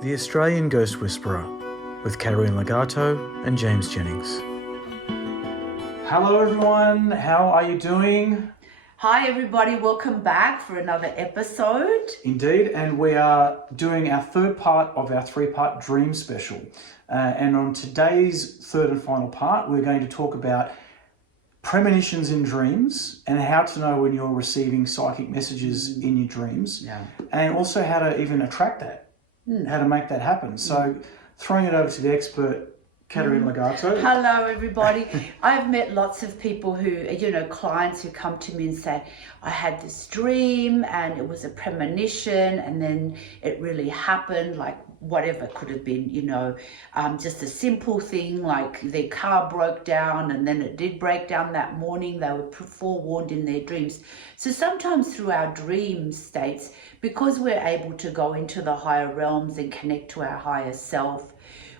The Australian Ghost Whisperer with Katerine Legato and James Jennings. Hello everyone, how are you doing? Hi everybody, welcome back for another episode. Indeed, and we are doing our third part of our three-part dream special. And on today's third and final part, we're going to talk about premonitions in dreams and how to know when you're receiving psychic messages in your dreams. Yeah. And also how to even attract that, how to make that happen. So throwing it over to the expert, Katerine Legato. Hello everybody. I've met lots of people who, clients who come to me and say, I had this dream and it was a premonition and then it really happened, like whatever could have been, just a simple thing like their car broke down and then it did break down that morning. They were forewarned in their dreams. So sometimes through our dream states, because we're able to go into the higher realms and connect to our higher self,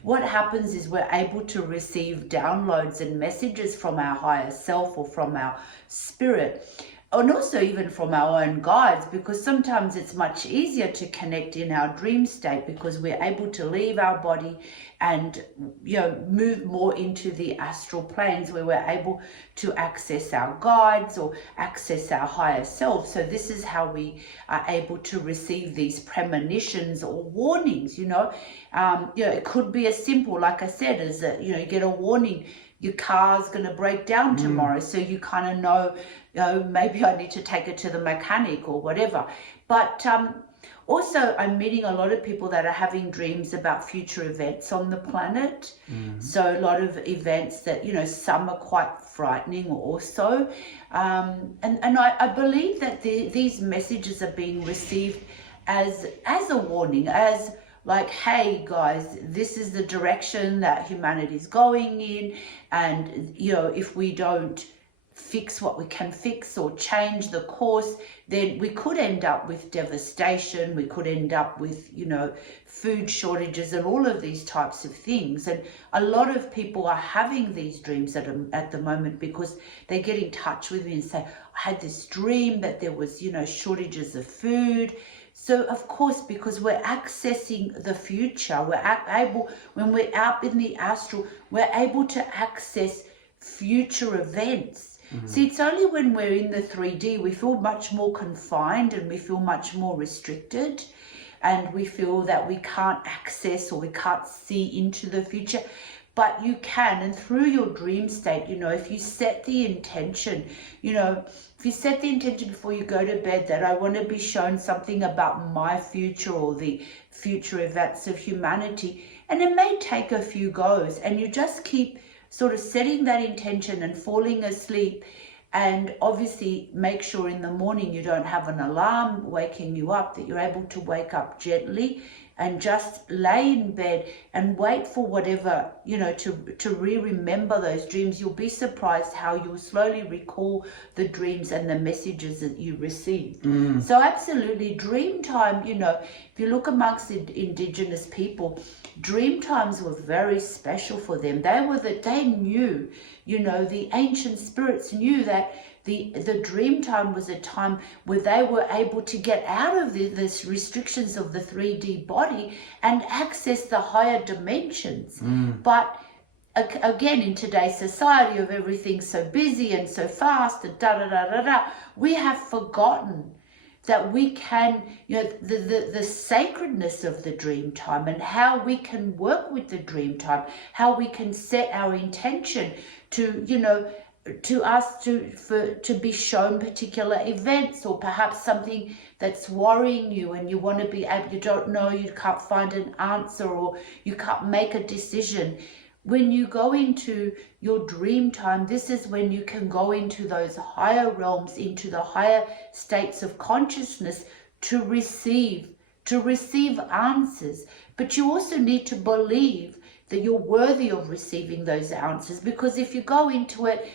what happens is we're able to receive downloads and messages from our higher self or from our spirit, and also even from our own guides, because sometimes it's much easier to connect in our dream state because we're able to leave our body and move more into the astral planes where we're able to access our guides or access our higher self. So this is how we are able to receive these premonitions or warnings. It could be as simple, like I said, as that you get a warning your car's going to break down tomorrow, so you kind of know, maybe I need to take it to the mechanic or whatever. But also I'm meeting a lot of people that are having dreams about future events on the planet. So a lot of events that, some are quite frightening also. And I believe that these messages are being received as a warning, as like, hey guys, this is the direction that humanity is going in, and if we don't fix what we can fix or change the course, then we could end up with devastation, we could end up with food shortages and all of these types of things. And a lot of people are having these dreams at the moment because they get in touch with me and say, I had this dream that there was shortages of food. So of course, because we're accessing the future, we're able, when we're out in the astral, we're able to access future events. See, it's only when we're in the 3D, we feel much more confined and we feel much more restricted, and we feel that we can't access or we can't see into the future. But you can, and through your dream state, if you set the intention, if you set the intention before you go to bed that I want to be shown something about my future or the future events of humanity, and it may take a few goes, and you just keep sort of setting that intention and falling asleep, and obviously make sure in the morning you don't have an alarm waking you up, that you're able to wake up gently and just lay in bed and wait for whatever, to remember those dreams. You'll be surprised how you'll slowly recall the dreams and the messages that you received. So absolutely, dream time, if you look amongst the indigenous people, dream times were very special for them. They knew, the ancient spirits knew that the dream time was a time where they were able to get out of this restrictions of the 3D body and access the higher dimensions. But again, in today's society of everything so busy and so fast and we have forgotten that we can, the sacredness of the dream time and how we can work with the dream time, how we can set our intention to, to be shown particular events, or perhaps something that's worrying you and you want to be able, you don't know, you can't find an answer or you can't make a decision. When you go into your dream time, this is when you can go into those higher realms, into the higher states of consciousness to receive answers. But you also need to believe that you're worthy of receiving those answers, because if you go into it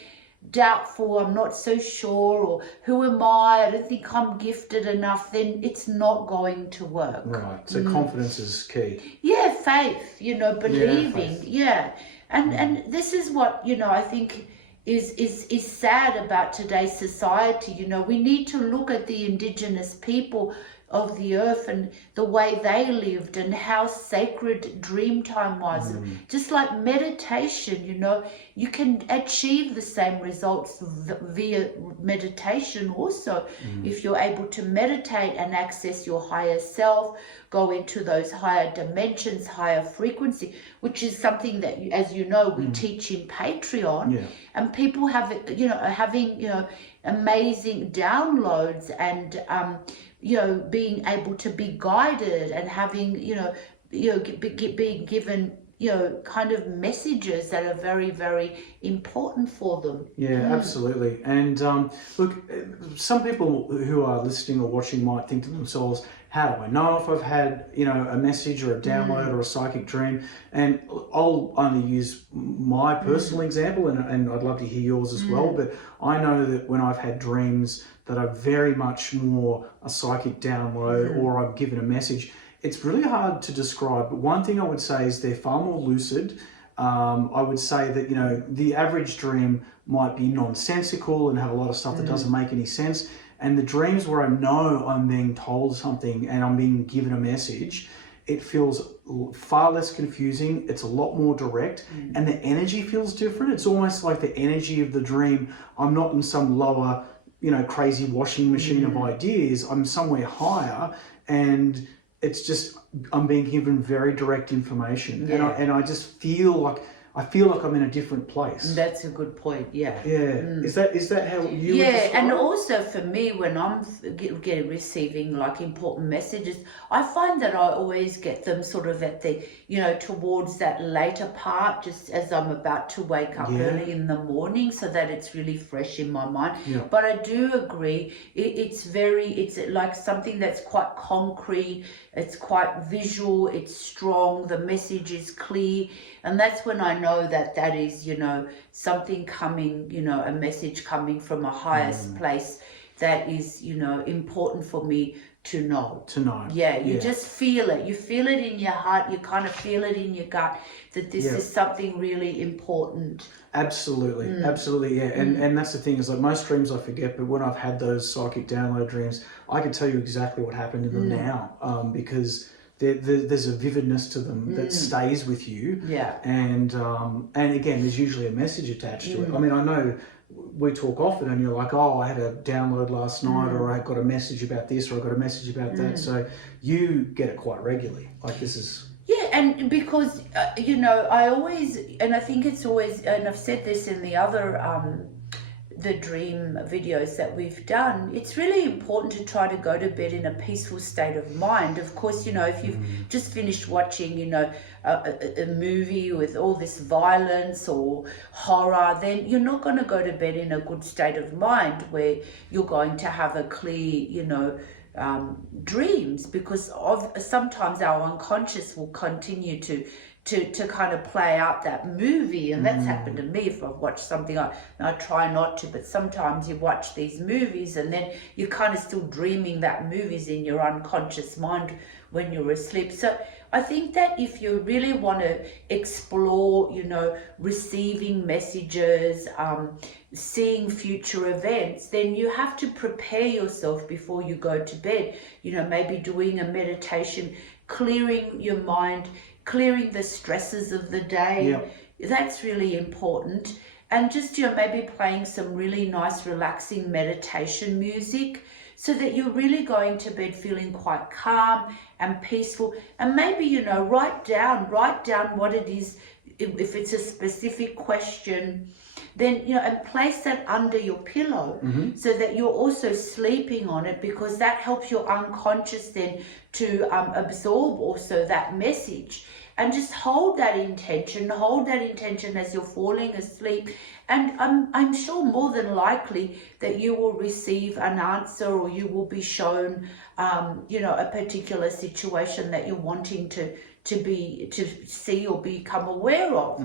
doubtful, I'm not so sure, or who am I don't think I'm gifted enough, then it's not going to work. Right, so confidence is key. Yeah, faith, believing, faith. And this is what, I think is sad about today's society. We need to look at the indigenous people of the earth and the way they lived and how sacred dream time was. Just like meditation, you know, you can achieve the same results via meditation also. If you're able to meditate and access your higher self, go into those higher dimensions, higher frequency, which is something that, as you know, we teach in Patreon. And people have, you know, having, you know, amazing downloads and, you know, being able to be guided and having, you know, being given, you know, kind of messages that are very, very important for them. Yeah, absolutely. And look, some people who are listening or watching might think to themselves, how do I know if I've had, you know, a message or a download or a psychic dream? And I'll only use my personal example, and I'd love to hear yours as well. But I know that when I've had dreams that are very much more a psychic download or I'm given a message, it's really hard to describe. But one thing I would say is they're far more lucid. I would say that, you know, the average dream might be nonsensical and have a lot of stuff that doesn't make any sense. And the dreams where I know I'm being told something and I'm being given a message, it feels far less confusing. It's a lot more direct and the energy feels different. It's almost like the energy of the dream. I'm not in some lower, you know, crazy washing machine of ideas. I'm somewhere higher, and it's just, I'm being given very direct information. And I just feel like I'm in a different place. That's a good point. Yeah. Is that how you? Yeah, and also for me, when I'm receiving like important messages, I find that I always get them sort of at the, you know, towards that later part, just as I'm about to wake up early in the morning, so that it's really fresh in my mind. But I do agree, it's like something that's quite concrete, it's quite visual, it's strong, the message is clear. And that's when I know that is, you know, something coming, you know, a message coming from a highest place that is, you know, important for me to know. Yeah, you just feel it. You feel it in your heart. You kind of feel it in your gut that this is something really important. Absolutely, absolutely, yeah. And that's the thing, is like most dreams I forget, but when I've had those psychic download dreams, I can tell you exactly what happened in them now, because there's a vividness to them that stays with you. And again, there's usually a message attached to it. I mean, I know we talk often and you're like, oh, I had a download last night, or I got a message about this, or I got a message about that. So you get it quite regularly. Like, this is... Yeah, and because, you know, I always, and I think it's always, and I've said this in the other the dream videos that we've done, it's really important to try to go to bed in a peaceful state of mind. Of course, you know, if you've just finished watching, you know, a movie with all this violence or horror, then you're not going to go to bed in a good state of mind where you're going to have a clear, you know, dreams, because sometimes our unconscious will continue to kind of play out that movie. And that's happened to me. If I've watched something, I try not to, but sometimes you watch these movies and then you're kind of still dreaming that movie's in your unconscious mind when you're asleep. So I think that if you really want to explore, you know, receiving messages, seeing future events, then you have to prepare yourself before you go to bed. You know, maybe doing a meditation, clearing your mind, clearing the stresses of the day. That's really important. And just, you know, maybe playing some really nice relaxing meditation music, so that you're really going to bed feeling quite calm and peaceful. And maybe, you know, write down what it is. If it's a specific question, then, you know, and place that under your pillow, so that you're also sleeping on it, because that helps your unconscious then to absorb also that message. And just hold that intention as you're falling asleep. And I'm sure more than likely that you will receive an answer, or you will be shown, you know, a particular situation that you're wanting to see or become aware of.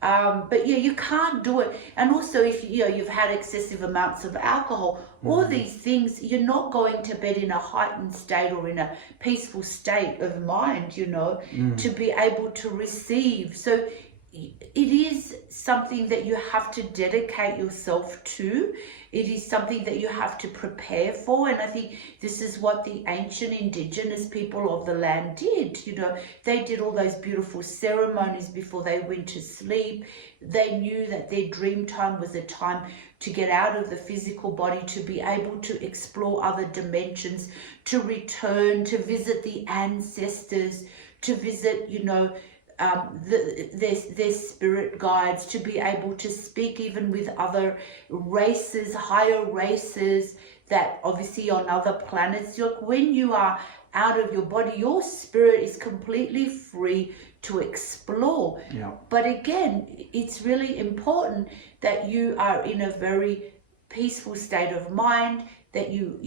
But yeah, you can't do it. And also, if you know, you've had excessive amounts of alcohol, all these things, you're not going to bed in a heightened state or in a peaceful state of mind, you know, to be able to receive. So it is something that you have to dedicate yourself to. It is something that you have to prepare for. And I think this is what the ancient indigenous people of the land did. You know, they did all those beautiful ceremonies before they went to sleep. They knew that their dream time was a time to get out of the physical body, to be able to explore other dimensions, to return, to visit the ancestors, to visit, you know, their spirit guides, to be able to speak even with other races, higher races that obviously on other planets. Look, when you are out of your body, your spirit is completely free to explore. Yeah. But again, it's really important that you are in a very peaceful state of mind, that you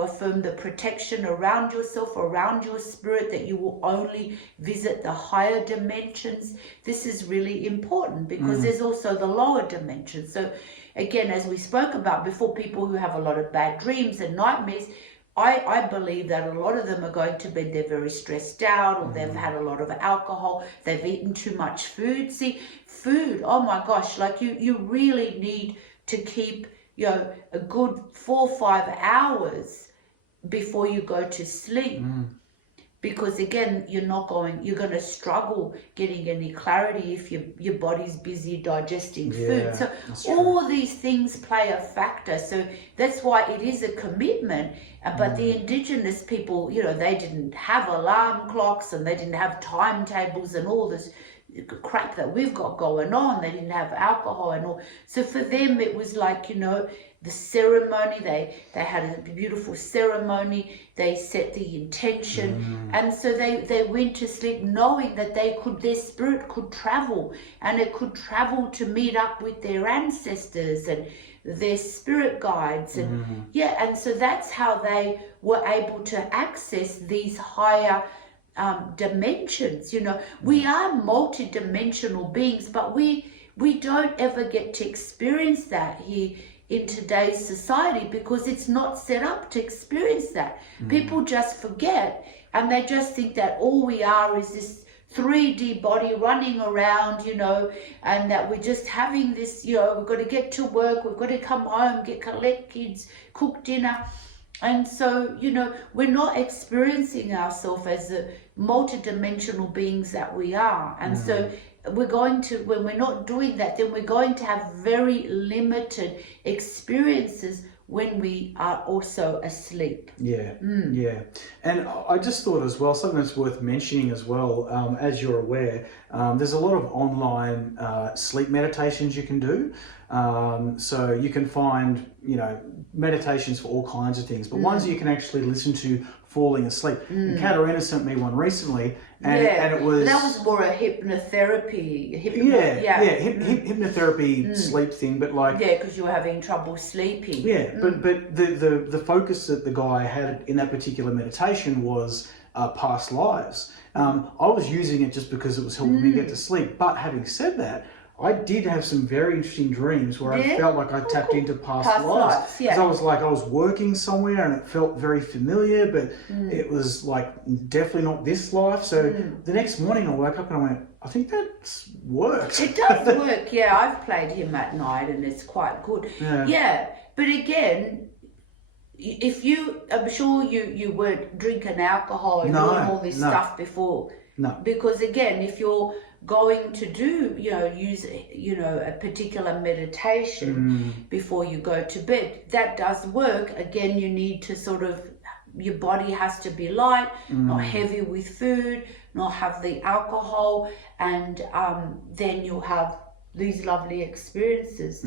affirm the protection around yourself, around your spirit, that you will only visit the higher dimensions. This is really important because there's also the lower dimensions. So again, as we spoke about before, people who have a lot of bad dreams and nightmares, I believe that a lot of them are going to bed, they're very stressed out, or they've had a lot of alcohol, they've eaten too much food. See, food, oh my gosh, like you really need to keep, you know, a good 4 or 5 hours before you go to sleep. Because again, you're going to struggle getting any clarity if your body's busy digesting food. So all these things play a factor. So that's why it is a commitment. But the indigenous people, you know, they didn't have alarm clocks and they didn't have timetables and all this crap that we've got going on. They didn't have alcohol and all. So for them, it was like, you know, the ceremony, they had a beautiful ceremony, they set the intention, and so they went to sleep knowing that their spirit could travel, and it could travel to meet up with their ancestors and their spirit guides, and and so that's how they were able to access these higher dimensions. You know, we are multi-dimensional beings, but we don't ever get to experience that here in today's society because it's not set up to experience that. People just forget, and they just think that all we are is this 3D body running around, you know, and that we're just having this, you know, we've got to get to work, we've got to come home, collect kids, cook dinner. And so, you know, we're not experiencing ourselves as the multidimensional beings that we are. And so we're going to, when we're not doing that, then we're going to have very limited experiences when we are also asleep. Yeah. And I just thought as well, something that's worth mentioning as well, as you're aware, there's a lot of online sleep meditations you can do. So you can find, you know, meditations for all kinds of things, but ones you can actually listen to falling asleep. And Katarina sent me one recently, and it was... That was more a hypnotherapy. Hypnotherapy sleep thing, but like... Yeah, because you were having trouble sleeping. Yeah, but the focus that the guy had in that particular meditation was past lives. I was using it just because it was helping me get to sleep, but having said that, I did have some very interesting dreams where I felt like I tapped into past lives. Because I was working somewhere and it felt very familiar, but it was like definitely not this life. So the next morning I woke up and I went, I think that's worked. It does work, yeah. I've played him at night and it's quite good. Yeah, but again, if I'm sure you weren't drinking alcohol and doing all this stuff before. No. Because again, if you're going to use a particular meditation before you go to bed, that does work. Again, you need to your body has to be light, not heavy with food, not have the alcohol, and then you'll have these lovely experiences.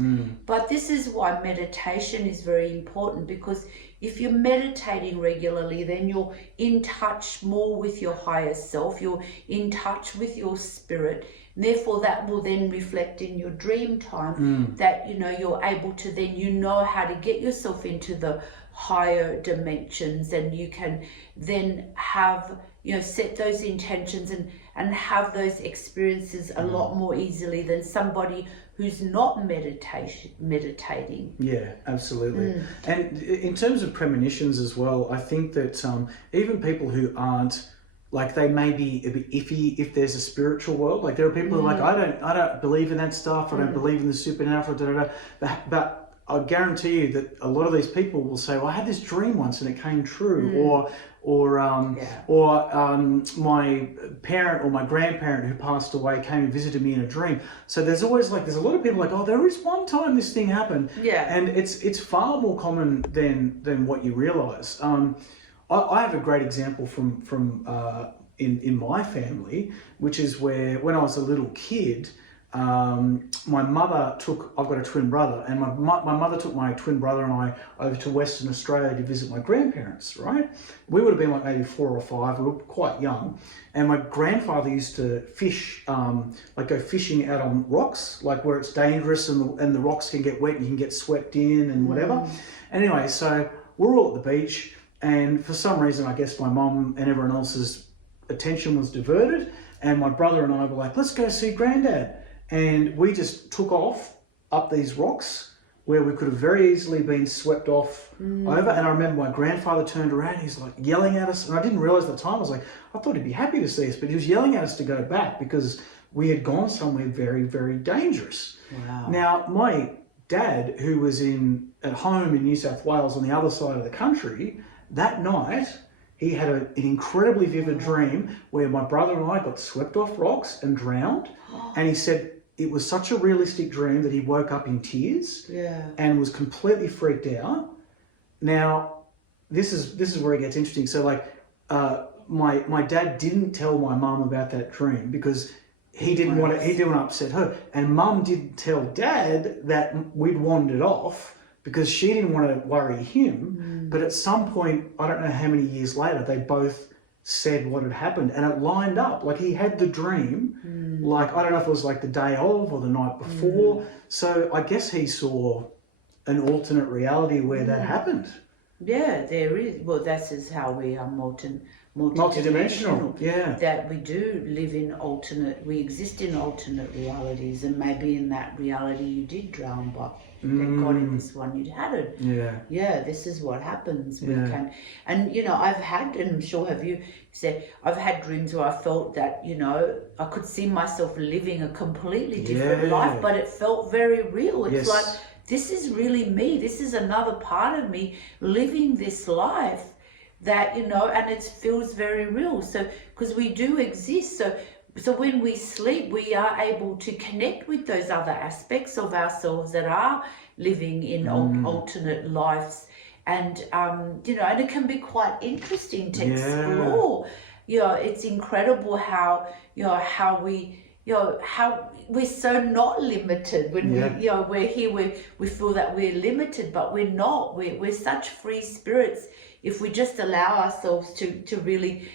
But this is why meditation is very important, because if you're meditating regularly, then you're in touch more with your higher self, you're in touch with your spirit. And therefore, that will then reflect in your dream time, that, you're able to then, how to get yourself into the higher dimensions, and you can then have, set those intentions and have those experiences a lot more easily than somebody who's not meditating. Yeah, absolutely. And in terms of premonitions as well, I think that even people who aren't like they may be a bit iffy if there's a spiritual world. Like there are people who are like, I don't believe in that stuff. I don't believe in the supernatural. Da, da, da. But I guarantee you that a lot of these people will say, well, I had this dream once and it came true, or my parent or my grandparent who passed away came and visited me in a dream. So there's a lot of people like, oh, there is one time this thing happened. Yeah. And it's far more common than what you realise. I have a great example from in my family, which is where when I was a little kid, my mother I've got a twin brother, and my mother took my twin brother and I over to Western Australia to visit my grandparents, right? We would have been like maybe 4 or 5, we were quite young. And my grandfather used to fish, like go fishing out on rocks, like where it's dangerous and the rocks can get wet and you can get swept in and whatever. Anyway, so we're all at the beach, and for some reason, I guess my mum and everyone else's attention was diverted, and my brother and I were like, let's go see Granddad. And we just took off up these rocks where we could have very easily been swept off over. And I remember my grandfather turned around, he's like yelling at us. And I didn't realize at the time, I was like, I thought he'd be happy to see us, but he was yelling at us to go back because we had gone somewhere very, very dangerous. Wow. Now, my dad, who was at home in New South Wales on the other side of the country, that night, he had an incredibly vivid dream where my brother and I got swept off rocks and drowned. And he said it was such a realistic dream that he woke up in tears and was completely freaked out. Now, this is where it gets interesting. So like, my dad didn't tell my mum about that dream because he didn't want to upset her. And mum didn't tell dad that we'd wandered off because she didn't want to worry him. But at some point, I don't know how many years later, they both said what had happened, and it lined up. Like he had the dream, like I don't know if it was like the day of or the night before. So I guess he saw an alternate reality where that happened. Yeah, there is. Well, that is how we are multidimensional. Yeah. That we do live in we exist in alternate realities, and maybe in that reality you did drown, but thank God in this one you hadn't. Yeah, this is what happens. We can, and I've had, and I'm sure have you said, I've had dreams where I felt that, I could see myself living a completely different life, but it felt very real. It's like, this is really me. This is another part of me living this life that, and it feels very real. So, because we do exist. So when we sleep, we are able to connect with those other aspects of ourselves that are living in alternate lives. And, and it can be quite interesting to explore. It's incredible how, how we're so not limited when we're here. We feel that we're limited, but we're not. We're such free spirits if we just allow ourselves to really,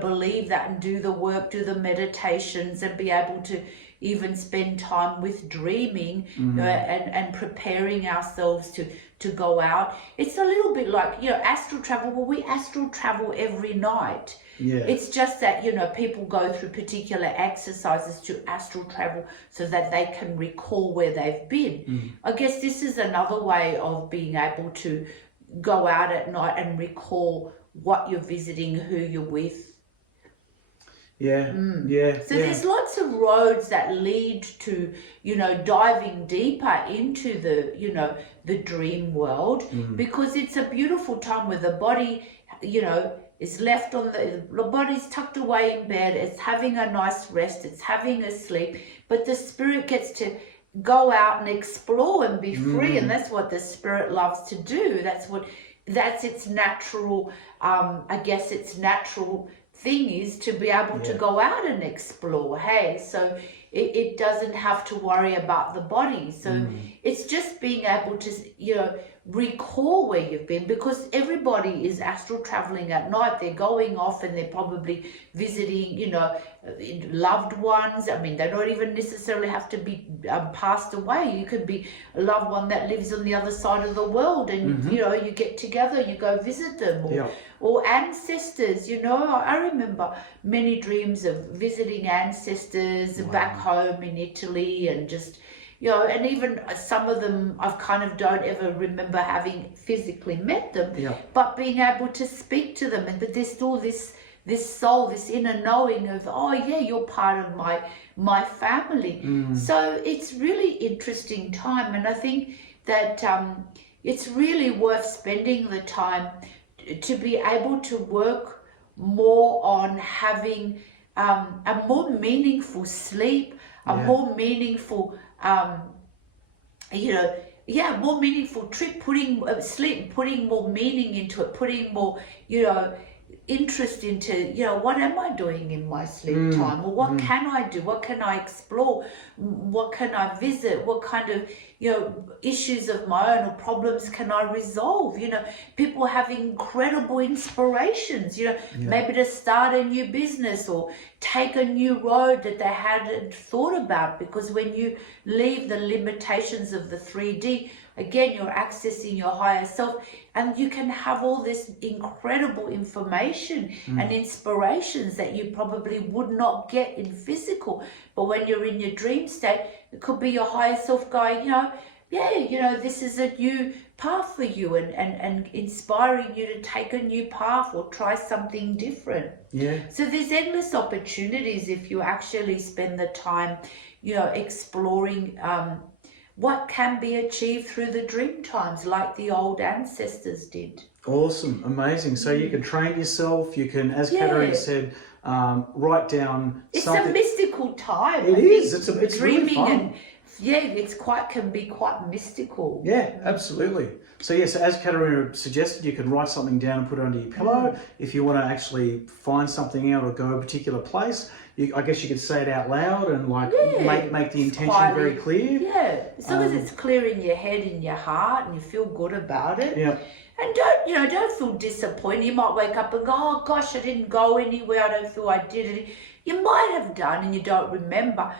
believe that and do the work, do the meditations, and be able to even spend time with dreaming and preparing ourselves to go out. It's a little bit like, astral travel. Well, we astral travel every night. Yeah. It's just that, people go through particular exercises to astral travel so that they can recall where they've been. I guess this is another way of being able to go out at night and recall what you're visiting, who you're with. So there's lots of roads that lead to, diving deeper into the dream world, because it's a beautiful time where the body, is left on the body's tucked away in bed, it's having a nice rest, it's having a sleep, but the spirit gets to go out and explore and be free, and that's what the spirit loves to do. That's its natural, I guess its natural thing is to be able to go out and explore. So it doesn't have to worry about the body. So it's just being able to, recall where you've been, because everybody is astral traveling at night. They're going off and they're probably visiting, loved ones. I mean, they don't even necessarily have to be passed away. You could be a loved one that lives on the other side of the world, and you get together, you go visit them, or ancestors. I remember many dreams of visiting ancestors back home in Italy, and just and even some of them I've kind of don't ever remember having physically met them, but being able to speak to them. But there's still this this soul, this inner knowing of, oh yeah, you're part of my family. So it's really interesting time, and I think that it's really worth spending the time to be able to work more on having a more meaningful sleep, a more meaningful more meaningful trip, putting sleep, putting more meaning into it, putting more, interest into, what am I doing in my sleep time? Or what can I do? What can I explore? What can I visit? What kind of, issues of my own or problems can I resolve? People have incredible inspirations, maybe to start a new business or take a new road that they hadn't thought about, because when you leave the limitations of the 3D, again, you're accessing your higher self, and you can have all this incredible information and inspirations that you probably would not get in physical. But when you're in your dream state, it could be your higher self going, this is a new path for you, and inspiring you to take a new path or try something different. So there's endless opportunities if you actually spend the time, exploring what can be achieved through the dream times, like the old ancestors did. Awesome, amazing. So you can train yourself, you can, as Katerina said, write down something. It's a mystical time. It is. It's dreaming really fun. And can be quite mystical. Yeah, absolutely. So as Katerina suggested, you can write something down and put it under your pillow. If you want to actually find something out or go a particular place, I guess you could say it out loud and make the intention very clear. Yeah, as long as it's clear in your head, in your heart, and you feel good about it. Yeah. And don't feel disappointed. You might wake up and go, oh gosh, I didn't go anywhere. I don't feel I did it. You might have done and you don't remember.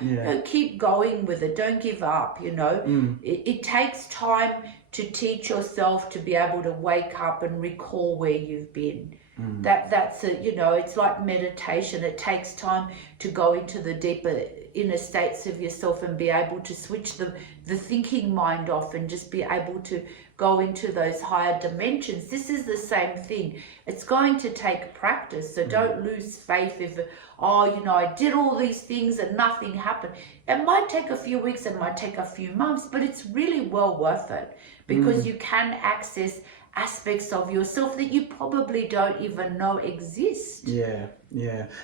Keep going with it. Don't give up, It takes time to teach yourself to be able to wake up and recall where you've been. That's it's like meditation. It takes time to go into the deeper inner states of yourself and be able to switch the thinking mind off and just be able to go into those higher dimensions. This is the same thing. It's going to take practice, so don't lose faith if, I did all these things and nothing happened. It might take a few weeks, it might take a few months, but it's really well worth it, because you can access aspects of yourself that you probably don't even know exist. Yeah.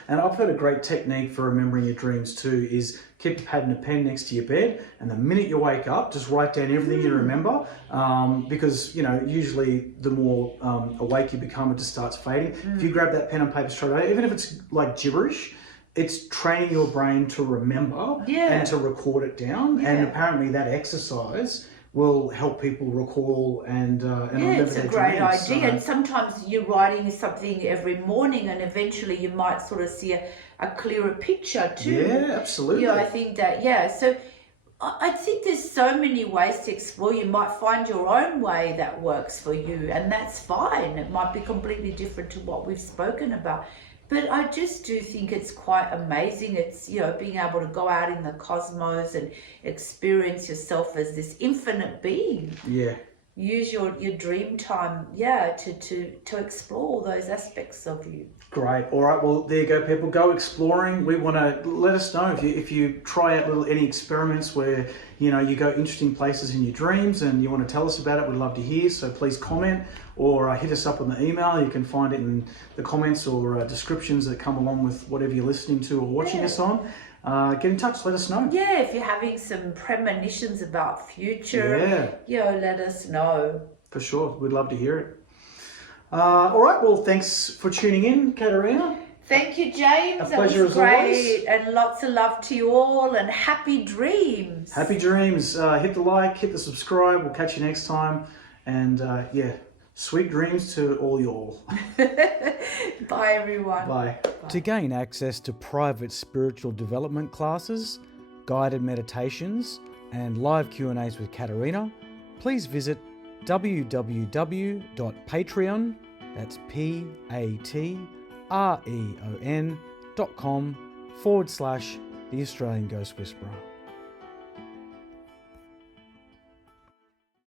And I've heard a great technique for remembering your dreams too is keep a pad and a pen next to your bed, and the minute you wake up, just write down everything you remember, because, usually the more awake you become, it just starts fading. If you grab that pen and paper straight away, even if it's like gibberish, it's training your brain to remember and to record it down. And apparently that exercise will help people recall and remember it's a their great dreams. idea. And sometimes you're writing something every morning, and eventually you might sort of see a clearer picture too. Yeah, absolutely. I think that, so I think there's so many ways to explore. You might find your own way that works for you, and that's fine. It might be completely different to what we've spoken about. But I just do think it's quite amazing. It's, being able to go out in the cosmos and experience yourself as this infinite being. Yeah. Use your dream time, to explore all those aspects of you. Great. All right. Well, there you go, people. Go exploring. We want to let us know if you try out any experiments where you go interesting places in your dreams and you want to tell us about it. We'd love to hear. So please comment or hit us up on the email. You can find it in the comments or descriptions that come along with whatever you're listening to or watching us on. Get in touch. Let us know. Yeah. If you're having some premonitions about future, let us know. For sure. We'd love to hear it. All right, well, thanks for tuning in, Katerina. Thank you, James. A pleasure as always. And lots of love to you all, and happy dreams. Happy dreams. Hit the like, hit the subscribe. We'll catch you next time. And sweet dreams to all you all. Bye, everyone. Bye. To gain access to private spiritual development classes, guided meditations, and live Q&As with Katerina, please visit www.patreon, that's patreon.com/The Australian Ghost Whisperer.